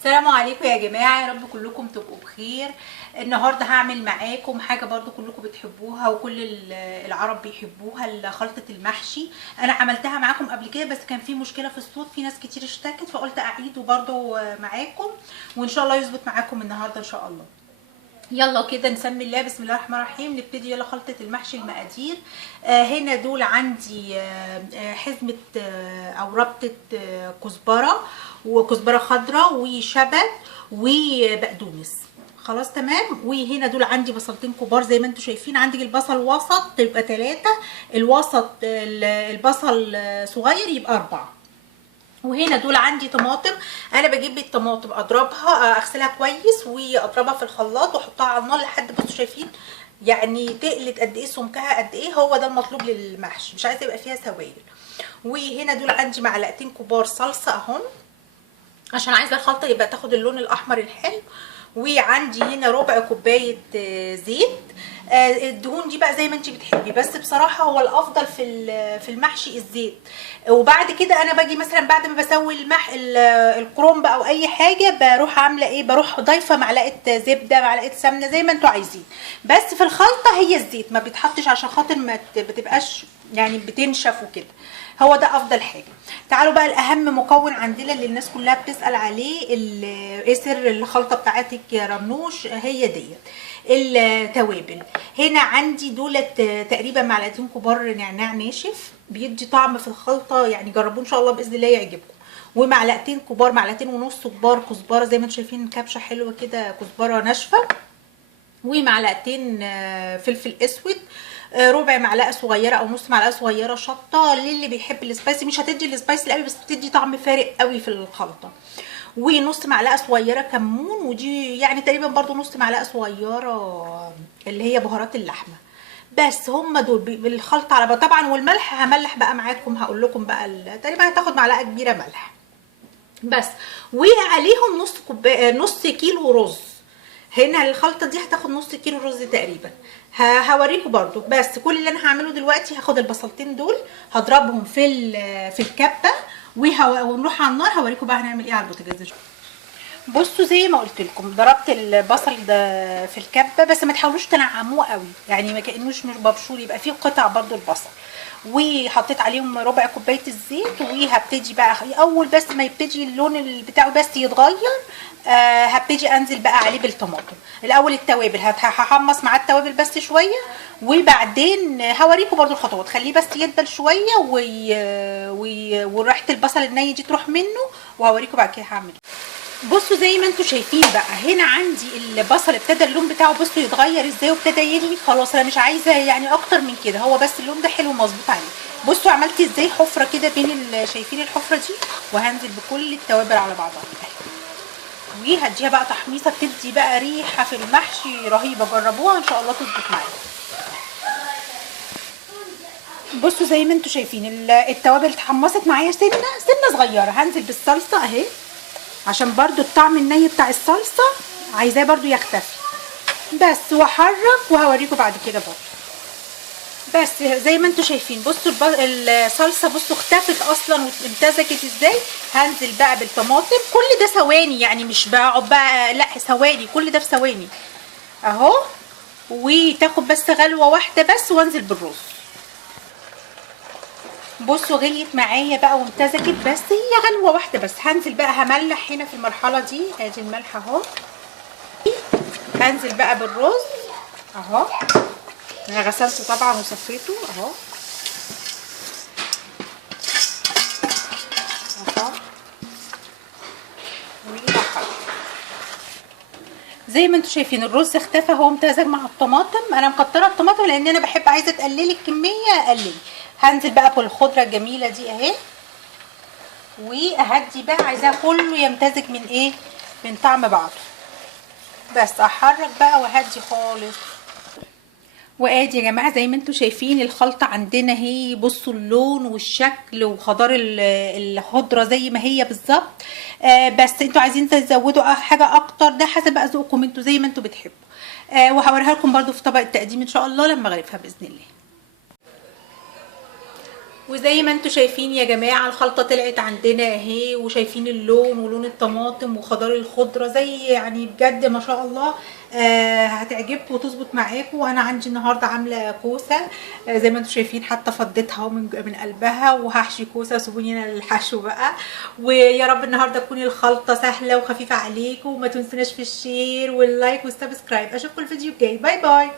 السلام عليكم يا جماعه، يا رب كلكم تبقوا بخير. النهارده هعمل معاكم حاجه برضو كلكم بتحبوها وكل العرب بيحبوها، خلطه المحشي. انا عملتها معاكم قبل كده بس كان في مشكله في الصوت، في ناس كتير اشتكت، فقلت اعيده برضو معاكم وان شاء الله يظبط معاكم النهارده ان شاء الله. يلا كده نسمي الله، بسم الله الرحمن الرحيم، نبتدي. يلا خلطة المحشي. المقادير هنا دول عندي حزمة او ربطة كزبرة وكزبرة خضراء وشبت وبقدونس. خلاص تمام. وهنا دول عندي بصلتين كبار زي ما انتم شايفين. عندي البصل وسط يبقى 3، الوسط البصل صغير يبقى 4. وهنا دول عندي طماطم. انا بجيب الطماطم اضربها، اغسلها كويس واضربها في الخلاط واحطها على النار لحد بصوا شايفين يعني تقلت قد ايه، سمكها قد ايه، هو ده المطلوب للمحشي، مش عايزه يبقى فيها سوائل. وهنا دول عندي معلقتين كبار صلصه اهم عشان عايزه الخلطه يبقى تاخد اللون الاحمر الحلو. وعندي هنا ربع كوبايه زيت. الدهون دي بقى زي ما انت بتحبي، بس بصراحه هو الافضل في المحشي الزيت. وبعد كده انا باجي مثلا بعد ما بسوي الكرنب او اي حاجه بروح عامله ايه، بروح ضايفه معلقه زبده معلقه سمنه زي ما انتوا عايزين. بس في الخلطه هي الزيت ما بيتحطش عشان خاطر ما بتبقاش يعني بتنشف وكده، هو ده افضل حاجه. تعالوا بقى الاهم مكون عندنا اللي الناس كلها بتسال عليه، ايه سر الخلطه بتاعتك يا رنوش؟ هي ديت التوابل. هنا عندي دولت تقريبا معلقتين كبار نعناع ناشف، بيدي طعم في الخلطه، يعني جربوه ان شاء الله باذن الله يعجبكم. ومعلقتين كبار، معلقتين ونص كبار كزبره زي ما انتم شايفين، كبشه حلوه كده كزبره ناشفه. ومعلقتين فلفل اسود، ربع معلقه صغيره او نص معلقه صغيره شطه، للي بيحب السبايسي، مش هتدي السبايسي قوي بس بتدي طعم فارق قوي في الخلطه. ونص معلقه صغيره كمون، ودي يعني تقريبا برضو نص معلقه صغيره اللي هي بهارات اللحمه. بس هم دول بالخلطه على بقى طبعا. والملح هملح بقى معاكم، هقول لكم بقى تقريبا هتاخد معلقه كبيره ملح بس. وعليهم نص كيلو رز. هنا الخلطه دي هتاخد نص كيلو رز تقريبا. هوريكم برضو، بس كل اللي انا هعمله دلوقتي هاخد البصلتين دول هضربهم في الكبه ونروح على النار. هوريكم بقى هنعمل ايه على البوتاجاز. بصوا زي ما قلت لكم ضربت البصل ده في الكبه، بس ما تحاولوش تنعموه قوي يعني ما كانوش مش مبشور، يبقى فيه قطع برضو البصل. وحطيت عليهم ربع كوبايه الزيت، وهبتدي بقى اول بس ما يبتدي اللون بتاعه بس يتغير هبتدي انزل بقى عليه بالطماطم. الاول التوابل هحمص معاه التوابل بس شويه، وبعدين هوريكم برضو الخطوات. خليه بس يدبل شويه وريحه البصل الني دي تروح منه، وهوريكم بعد كده هعمل ايه. بصوا زي ما انتم شايفين بقى، هنا عندي البصل ابتدى اللون بتاعه بصوا يتغير ازاي وابتدى يغلي. خلاص انا مش عايزه يعني اكتر من كده، هو بس اللون ده حلو مظبوط عليه. بصوا عملت ازاي حفره كده بين شايفين الحفره دي، وهنزل بكل التوابل على بعضها وهديها بقى تحميصه بتدي بقى ريحه في المحشي رهيبه. جربوها ان شاء الله تظبط معايا. بصوا زي ما انتم شايفين التوابل اتحمصت معايا سنه سنه صغيره. هنزل بالصلصه اهي عشان برضو الطعم الني بتاع الصلصه عايزاه برضو يختفي بس، واحرك وهوريكم بعد كده برضو. بس زي ما انتم شايفين بصوا الصلصه بصوا اختفت اصلا وامتزجت ازاي. هنزل بقى بالطماطم، كل ده ثواني يعني مش بقعد بقى، لا ثواني، كل ده في ثواني اهو. وتاخد بس غلوه واحده بس، وانزل بالرز. بصوا غليت معايا بقى وامتزجت، بس هي غلوه واحده بس. هنزل بقى هملح هنا في المرحله دي، ادي الملح اهو. هنزل بقى بالرز اهو، انا غسلته طبعا وصفيته اهو اهو. زي ما انتم شايفين الرز اختفى، هو امتزج مع الطماطم. انا مكتره الطماطم لان انا بحب، عايزه تقللي الكميه قللي. هنزل بقى بالخضره الجميله دي اهي، واهدي بقى، عايزاه كله يمتزج من ايه، من طعم بعضه. بس احرك بقى وهدي خالص. وادي يا جماعه زي ما انتم شايفين الخلطه عندنا اهي. بصوا اللون والشكل وخضار الخضره زي ما هي بالظبط. بس انتوا عايزين تزودوا حاجه اكتر، ده حسب بقى ذوقكم انتوا زي ما انتوا بتحبوا. وهوريها لكم برده في طبق التقديم ان شاء الله لما اغرفها باذن الله. وزي ما انتوا شايفين يا جماعه الخلطه طلعت عندنا اهي، وشايفين اللون ولون الطماطم وخضار الخضره زي يعني بجد ما شاء الله. هتعجبكم وتظبط معاكم. وانا عندي النهارده عامله كوسه، زي ما انتوا شايفين حتى فضيتها من قلبها، وهحشي كوسه. سيبوني انا للحشو بقى. ويا رب النهارده تكون الخلطه سهله وخفيفه عليكم، وما تنسوناش في الشير واللايك والسبسكرايب. اشوفكم الفيديو الجاي. باي باي.